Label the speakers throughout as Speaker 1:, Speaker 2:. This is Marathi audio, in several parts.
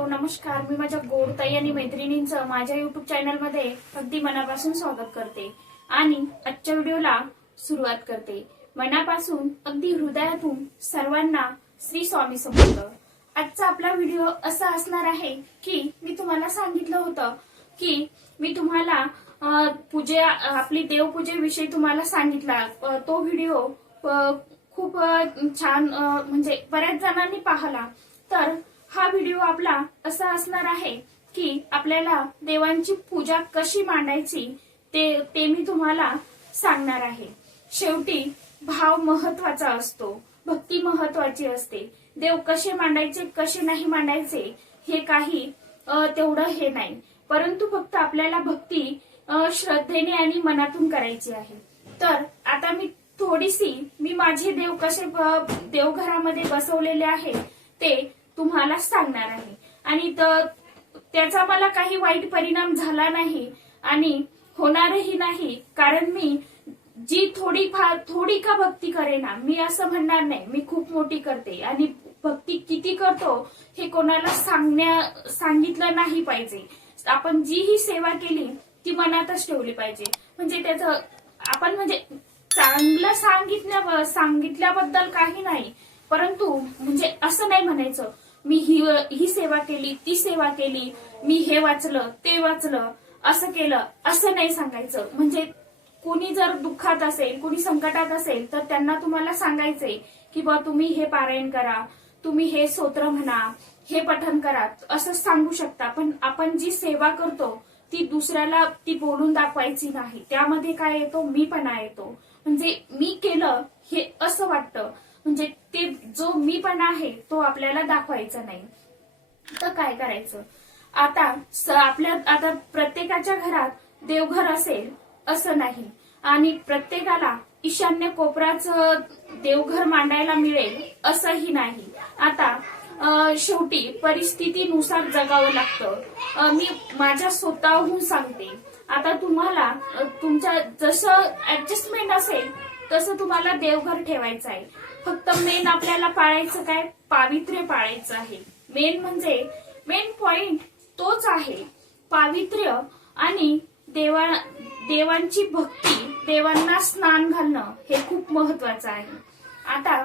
Speaker 1: हॅलो नमस्कार. मी माझ्या गोडताई आणि मैत्रिणींचं माझ्या युट्यूब चॅनलमध्ये अगदी मनापासून स्वागत करते आणि आजच्या व्हिडिओला सुरुवात करते. मनापासून अगदी हृदयातून सर्वांना श्री स्वामी समर्थ. आजचा आपला व्हिडिओ असा असणार आहे की मी तुम्हाला सांगितलं होतं की मी तुम्हाला पूजे आपली देवपूजेविषयी तुम्हाला सांगितला. तो व्हिडिओ खूप छान म्हणजे बऱ्याच जणांनी पाहला. तर हा व्हिडिओ आपला असा असणार आहे की आपल्याला देवांची पूजा कशी मांडायची ते ते मी तुम्हाला सांगणार आहे. शेवटी भाव महत्त्वाचा असतो भक्ती महत्वाची असते. देव कसे मांडायचे कसे नाही मांडायचे हे काही तेवढं हे नाही. परंतु फक्त आपल्याला भक्ती श्रद्धेने आणि मनातून करायची आहे. तर आता मी थोडीशी मी माझे देव कसे देवघरामध्ये बसवलेले आहे ते तुम्हाला सांगणार आहे. आणि त्याचा मला काही वाईट परिणाम झाला नाही आणि होणारही नाही कारण मी जी थोडी फार थोडी का भक्ती करे ना मी असं म्हणणार नाही मी खूप मोठी करते. आणि भक्ती किती करतो हे कोणाला सांगण्या सांगितलं नाही पाहिजे. आपण जी ही सेवा केली ती मनातच ठेवली पाहिजे. म्हणजे त्याचं आपण म्हणजे चांगलं सांगितल्या सांगितल्याबद्दल काही नाही. परंतु म्हणजे असं नाही म्हणायचं. मी ही ही सेवा केली ती सेवा केली मी हे वाचलं ते वाचलं असं केलं असं नाही सांगायचं. म्हणजे कुणी जर दुःखात असेल कुणी संकटात असेल तर त्यांना तुम्हाला सांगायचंय की बा तुम्ही हे पारायण करा तुम्ही हे स्तोत्र म्हणा हे पठन करा असं सांगू शकता. पण आपण जी सेवा करतो ती दुसऱ्याला ती बोलून दाखवायची नाही. त्यामध्ये काय येतो? मीपणा येतो म्हणजे मी केलं हे असं वाटतं. म्हणजे ते जो मी पण आहे तो आपल्याला दाखवायचा नाही. तर काय करायचं? आता आपल्या आता प्रत्येकाच्या घरात देवघर असेल असं नाही. आणि प्रत्येकाला ईशान्य कोपराच देवघर मांडायला मिळेल असंही नाही. आता शेवटी परिस्थितीनुसार जगावं लागतं. मी माझ्या स्वतःहून सांगते. आता तुम्हाला तुमच्या जसं ऍडजस्टमेंट असेल तसं तुम्हाला देवघर ठेवायचं आहे. फक्त मेन आपल्याला पाळायचं काय? पावित्र्य पाळायचं आहे. मेन म्हणजे मेन पॉइंट तोच आहे. पावित्र्य आणि देवा देवांची भक्ती देवांना स्नान घालणं हे खूप महत्वाचं आहे. आता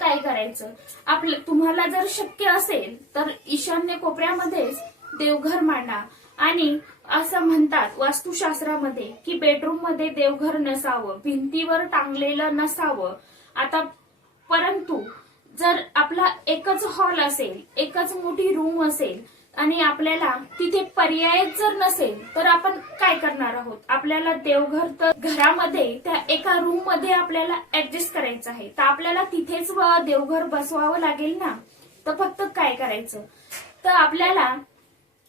Speaker 1: काय करायचं? आपलं तुम्हाला जर शक्य असेल तर ईशान्य कोपऱ्यामध्येच देवघर मांडा. आणि असं म्हणतात वास्तुशास्त्रामध्ये की बेडरूममध्ये देवघर नसावं भिंतीवर टांगलेलं नसावं. आता परंतु जर आपला एकच हॉल असेल एकच मोठी रूम असेल आणि आपल्याला तिथे पर्यायच जर नसेल तर आपण काय करणार आहोत? आपल्याला देवघर तर घरामध्ये त्या एका रूममध्ये आपल्याला ऍडजस्ट करायचं आहे. तर आपल्याला तिथेच देवघर बसवावं लागेल ना? तर फक्त काय करायचं? तर आपल्याला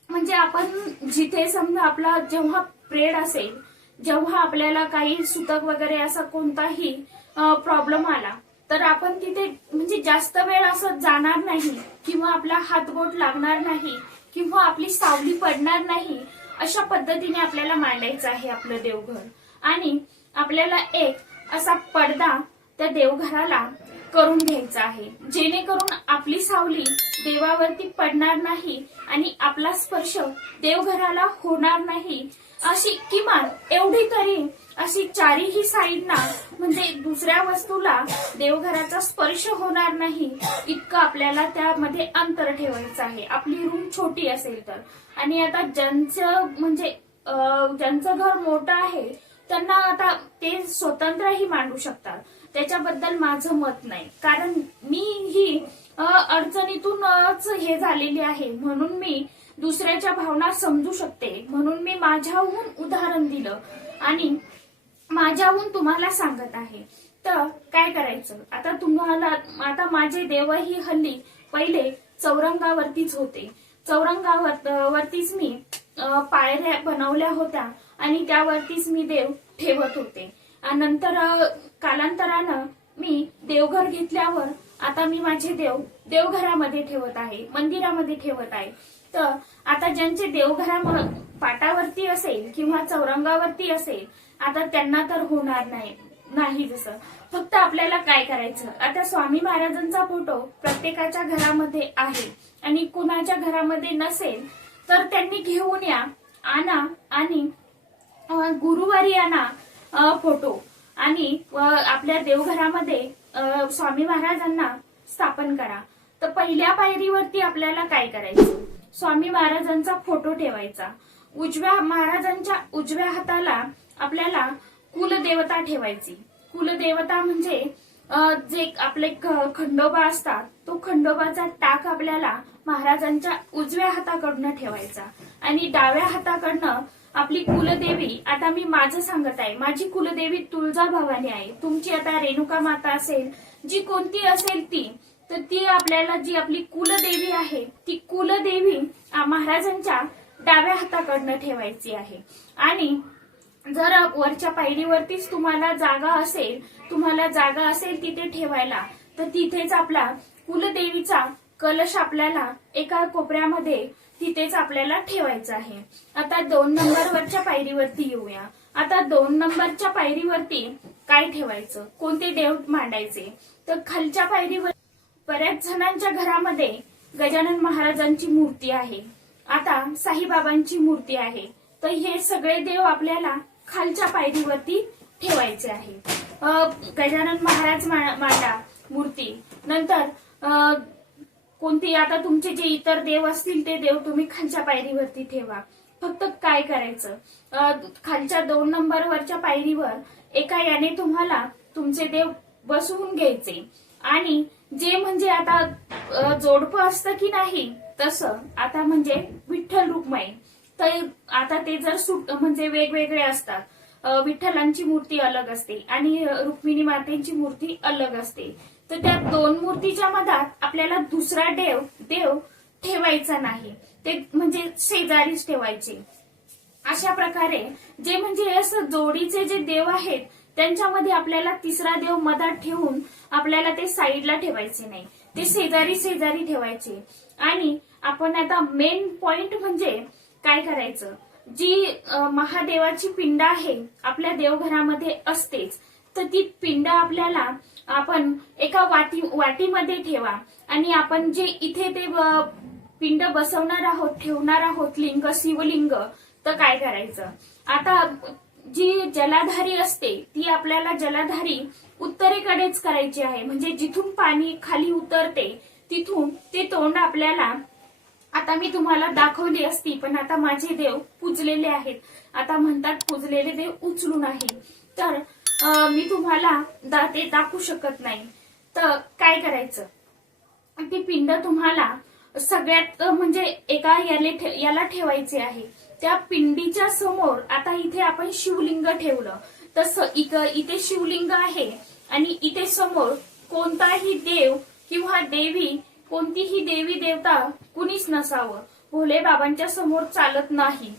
Speaker 1: म्हणजे आपण जिथे समजा आपला जेव्हा प्रेड असेल जेव्हा आपल्याला काही सुतक वगैरे असा कोणताही प्रॉब्लेम आला. तर आपण तिथे म्हणजे जास्त वेळ असं जाणार नाही किंवा आपला हातबोट लागणार नाही किंवा आपली सावली पडणार नाही अशा पद्धतीने आपल्याला मांडायचं आहे आपलं देवघर. आणि आपल्याला एक असा पडदा त्या देवघराला करून घ्यायचा आहे. जेणेकरून आपली सावली देवावरती पडणार नाही आणि आपला स्पर्श देवघराला होणार नाही अशी किमान एवढी तरी अशी चारीही साईडना म्हणजे दुसऱ्या वस्तूला देवघराचा स्पर्श होणार नाही इतकं आपल्याला त्यामध्ये अंतर ठेवायचं आहे. आपली रूम छोटी असेल तर. आणि आता ज्यांचं म्हणजे ज्यांचं घर मोठं आहे त्यांना आता ते स्वतंत्रही मांडू शकतात. त्याच्याबद्दल माझं मत नाही. कारण मी ही अडचणीतूनच हे झालेली आहे. म्हणून मी दुसऱ्याच्या भावना समजू शकते. म्हणून मी माझ्याहून उदाहरण दिलं. आणि माझ्याहून तुम्हाला सांगत आहे. तर काय करायचं? आता तुम्हाला आता माझे देवही हल्ली पहिले चौरंगावरतीच होते. चौरंगावर वरतीच मी पायऱ्या बनवल्या होत्या आणि त्यावरतीच मी देव ठेवत होते. नंतर कालांतरानं मी देवघर घेतल्यावर आता मी माझे देव देवघरामध्ये ठेवत आहे मंदिरामध्ये ठेवत आहे. तर आता ज्यांचे देवघरा पाटावरती असेल किंवा चौरंगावरती असेल आता त्यांना तर होणार नाही नाही जसं. फक्त आपल्याला काय करायचं? आता स्वामी महाराजांचा फोटो प्रत्येकाच्या घरामध्ये आहे. आणि कुणाच्या घरामध्ये नसेल तर त्यांनी घेऊन या. आणा आणि गुरुवारी आणा फोटो. आणि आपल्या देवघरामध्ये स्वामी महाराजांना स्थापन करा. तर पहिल्या पायरीवरती आपल्याला काय करायचं? स्वामी महाराजांचा फोटो ठेवायचा. उजव्या महाराजांच्या उजव्या हाताला आपल्याला कुलदेवता ठेवायची. कुलदेवता म्हणजे जे आपले खंडोबा असतात तो खंडोबाचा टाक आपल्याला महाराजांच्या उजव्या हाताकडनं ठेवायचा. आणि डाव्या हाताकडनं आपली कुलदेवी आता मी माझं सांगत आहे माझी कुलदेवी तुळजा भवानी आहे. तुमची आता रेणुका माता असेल जी कोणती असेल ती तर ती आपल्याला जी आपली कुलदेवी आहे ती कुलदेवी महाराजांच्या डाव्या हाताकडनं ठेवायची आहे. आणि जर वरच्या पायरीवरतीच तुम्हाला जागा असेल तुम्हाला जागा असेल तिथे ठेवायला तर तिथेच आपला कुलदेवीचा कलश आपल्याला एका कोपऱ्यामध्ये तिथेच आपल्याला ठेवायचा आहे. आता दोन नंबरवरच्या पायरीवरती येऊया. आता दोन नंबरच्या पायरीवरती काय ठेवायचं? कोणते देव मांडायचे? तर खालच्या पायरीवर बऱ्याच जणांच्या घरामध्ये गजानन महाराजांची मूर्ती आहे. आता साईबाबांची मूर्ती आहे. तर हे सगळे देव आपल्याला खालच्या पायरीवरती ठेवायचे आहे. गजानन महाराज मांडा मूर्ती. नंतर कोणती आता तुमचे जे इतर देव असतील ते देव तुम्ही खालच्या पायरीवरती ठेवा. फक्त काय करायचं? खालच्या दोन नंबरवरच्या पायरीवर एका याने तुम्हाला तुमचे देव बसवून घ्यायचे. आणि जे म्हणजे आता जोडपं असतं की नाही तसं. आता म्हणजे विठ्ठल रुक्माई. तर आता ते जर सुट म्हणजे वेगवेगळे असतात. विठ्ठलांची मूर्ती अलग असते आणि रुक्मिणी मातेची मूर्ती अलग असते. तर त्या दोन मूर्तीच्या मधात आपल्याला दुसरा देव देव ठेवायचा नाही. ते म्हणजे शेजारीच ठेवायचे. अशा प्रकारे जे म्हणजे असं जोडीचे जे देव आहेत त्यांच्यामध्ये आपल्याला तिसरा देव मधात ठेवून आपल्याला ते साईडला ठेवायचे नाही. ते शेजारी शेजारी ठेवायचे. आणि आपण आता मेन पॉइंट म्हणजे काय करायचं? जी महादेवाची पिंड आहे आपल्या देवघरामध्ये असतेच. तर ती पिंड आपल्याला आपण एका वाटी वाटीमध्ये ठेवा. आणि आपण जे इथे ते पिंड बसवणार आहोत ठेवणार आहोत लिंग शिवलिंग तर काय करायचं? आता जी जलाधारी असते ती आपल्याला जलाधारी उत्तरेकडेच करायची आहे. म्हणजे जिथून पाणी खाली उतरते तिथून ते तोंड आपल्याला आता मी तुम्हाला दाखवली असती पण आता माझे देव पूजलेले आहेत. आता म्हणतात पूजलेले देव उचलून आहे. तर आ, मी तुम्हाला दा ते दाखवू शकत नाही. तर काय करायचं? ती पिंड तुम्हाला सगळ्यात म्हणजे एका याले ठे- याला ठेवायचे आहे. त्या पिंडीच्या समोर आता इथे आपण शिवलिंग ठेवलं. तसं इक- इथे शिवलिंग आहे आणि इथे समोर कोणताही देव किंवा देवी कोणतीही देवी देवता कुणीच नसावं. भोले बाबांच्या समोर चालत नाही.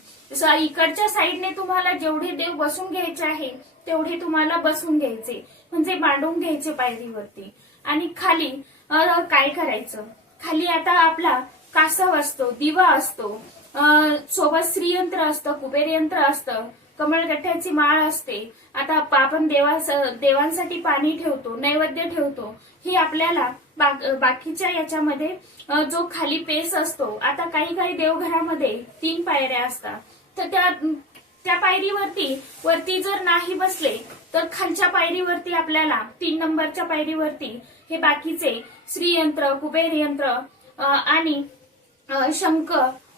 Speaker 1: इकडच्या साईडने तुम्हाला जेवढे देव बसून घ्यायचे आहे तेवढे तुम्हाला बसून घ्यायचे. म्हणजे मांडून घ्यायचे पायरीवरती. आणि खाली काय करायचं? खाली आता आपला कासव असतो दिवा असतो. सोबत श्रीयंत्र असतं कुबेर यंत्र असतं. कमळगठ्याची माळ असते. आता आपण देवा देवांसाठी पाणी ठेवतो नैवेद्य ठेवतो. ही आपल्याला बा- बाकीच्या याच्यामध्ये जो खाली पेस असतो आता काही काही देवघरामध्ये तीन पायऱ्या असतात. तर त्या त्या पायरीवरती वरती जर नाही बसले तर खालच्या पायरीवरती आपल्याला तीन नंबरच्या पायरीवरती हे बाकीचे श्रीयंत्र कुबेर यंत्र आणि शंख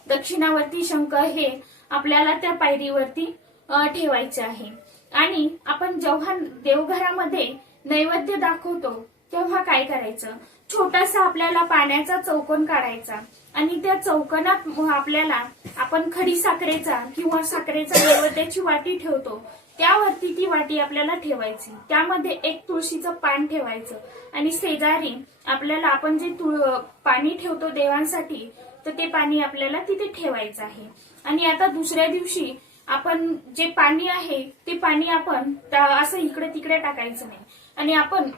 Speaker 1: दक्षिणावर्ती शंख हे आपल्याला त्या पायरीवरती ठेवायचे आहे. आणि आपण जेव्हा देवघरामध्ये नैवेद्य दाखवतो तेव्हा काय करायचं? छोटासा आपल्याला पाण्याचा चौकोन काढायचा. आणि त्या चौकोनात आपल्याला आपण खडी साखरेचा किंवा साखरेचा नैवेद्याची वाटी ठेवतो. त्यावरती ती वाटी आपल्याला ठेवायची. त्यामध्ये एक तुळशीचं पान ठेवायचं. आणि शेजारी आपल्याला आपण जे तुळ पाणी ठेवतो देवांसाठी तर ते पाणी आपल्याला तिथे ठेवायचं आहे. आणि आता दुसऱ्या दिवशी आपण जे पाणी आहे ते पाणी आपण असं इकडे तिकडे टाकायचं नाही. आणि आपण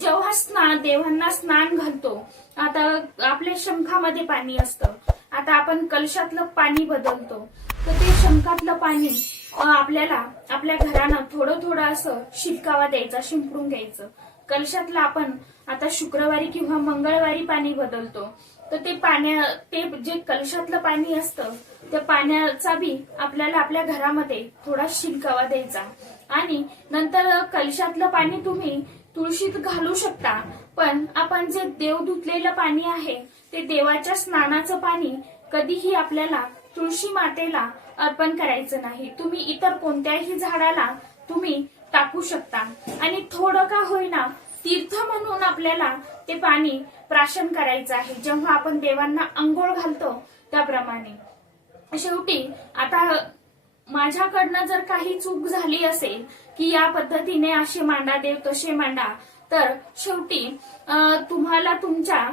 Speaker 1: जेव्हा स्नान देवांना स्नान घालतो आता आपल्या शंखामध्ये पाणी असतं. आता आपण कलशातलं पाणी बदलतो. तर ते शंखातलं पाणी आपल्याला आपल्या घरानं थोडं थोडं असं शिटकावा द्यायचा शिंपडून घ्यायचं. कलशातलं आपण आता शुक्रवारी किंवा मंगळवारी पाणी बदलतो. तर ते पाण्या ते जे कलशातलं पाणी असतं त्या पाण्याचा बी आपल्याला आपल्या घरामध्ये थोडा शिंकावा द्यायचा. आणि नंतर कलशातलं पाणी तुम्ही तुळशीत घालू शकता. पण आपण जे देव धुतलेलं पाणी आहे ते देवाच्या स्नानाचं पाणी कधीही आपल्याला तुळशी मातेला अर्पण करायचं नाही. तुम्ही इतर कोणत्याही झाडाला तुम्ही टाकू शकता. आणि थोडं का होईना तीर्थ म्हणून आपल्याला ते पाणी प्राशन करायचं आहे. जेव्हा आपण देवांना अंघोळ घालतो त्याप्रमाणे. शेवटी आता माझ्याकडनं जर काही चूक झाली असेल की या पद्धतीने असे मांडा देव तसे मांडा तर शेवटी तुम्हाला तुमच्या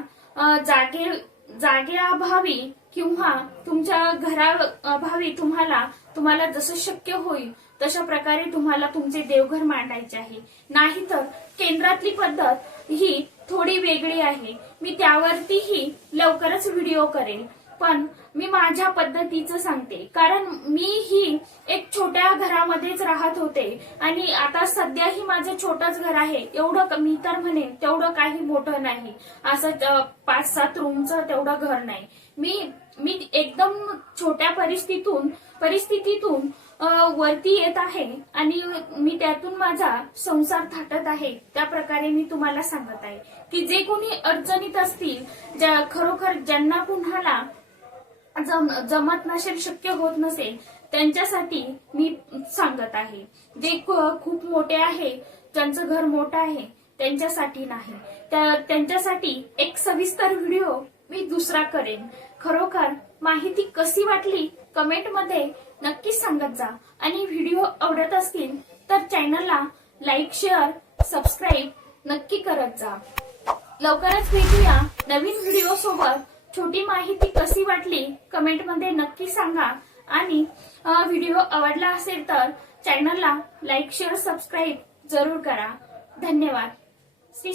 Speaker 1: जागे जागे जागेअभावी किंवा तुमच्या घरा अभावी तुम्हाला तुम्हाला जसं शक्य होईल तशा प्रकारे तुम्हाला तुमचे देवघर मांडायचे आहे. नाहीतर केंद्रातली पद्धत ही थोडी वेगळी आहे. मी त्यावरतीही लवकरच व्हिडिओ करेल पण मी माझ्या पद्धतीचं सांगते. कारण मी ही एक छोट्या घरामध्येच राहत होते. आणि आता सध्याही माझं छोटंच घर आहे. एवढं मी तर म्हणे तेवढं काही मोठं नाही. असं पाच सात रूमचं तेवढं घर नाही. मी मी एकदम छोट्या परिस्थितीतून परिस्थितीतून वरती येत आहे आणि मी त्यातून माझा संसार थाटत आहे. त्या प्रकारे मी तुम्हाला सांगत आहे की जे कोणी अडचणीत असतील ज्या खरोखर ज्यांना कुणाला जम जमत नसेल शक्य होत नसेल त्यांच्यासाठी मी सांगत आहे. जे खूप मोठे आहे ज्यांचं घर मोठं आहे त्यांच्यासाठी नाही. त्या- त्यांच्यासाठी एक सविस्तर व्हिडिओ मी दुसरा करेन. खरोखर माहिती कशी वाटली? कमेंटमध्ये नक्कीच सांगत जा. आणि व्हिडिओ आवडत असतील तर चॅनलला लाईक शेअर सबस्क्राईब नक्की करत जा. लवकरच भेटूया नवीन व्हिडिओ सोबत. छोटी माहिती कशी वाटली कमेंटमध्ये नक्की सांगा. आणि व्हिडिओ आवडला असेल तर चॅनलला लाईक शेअर सबस्क्राईब जरूर करा. धन्यवाद. श्री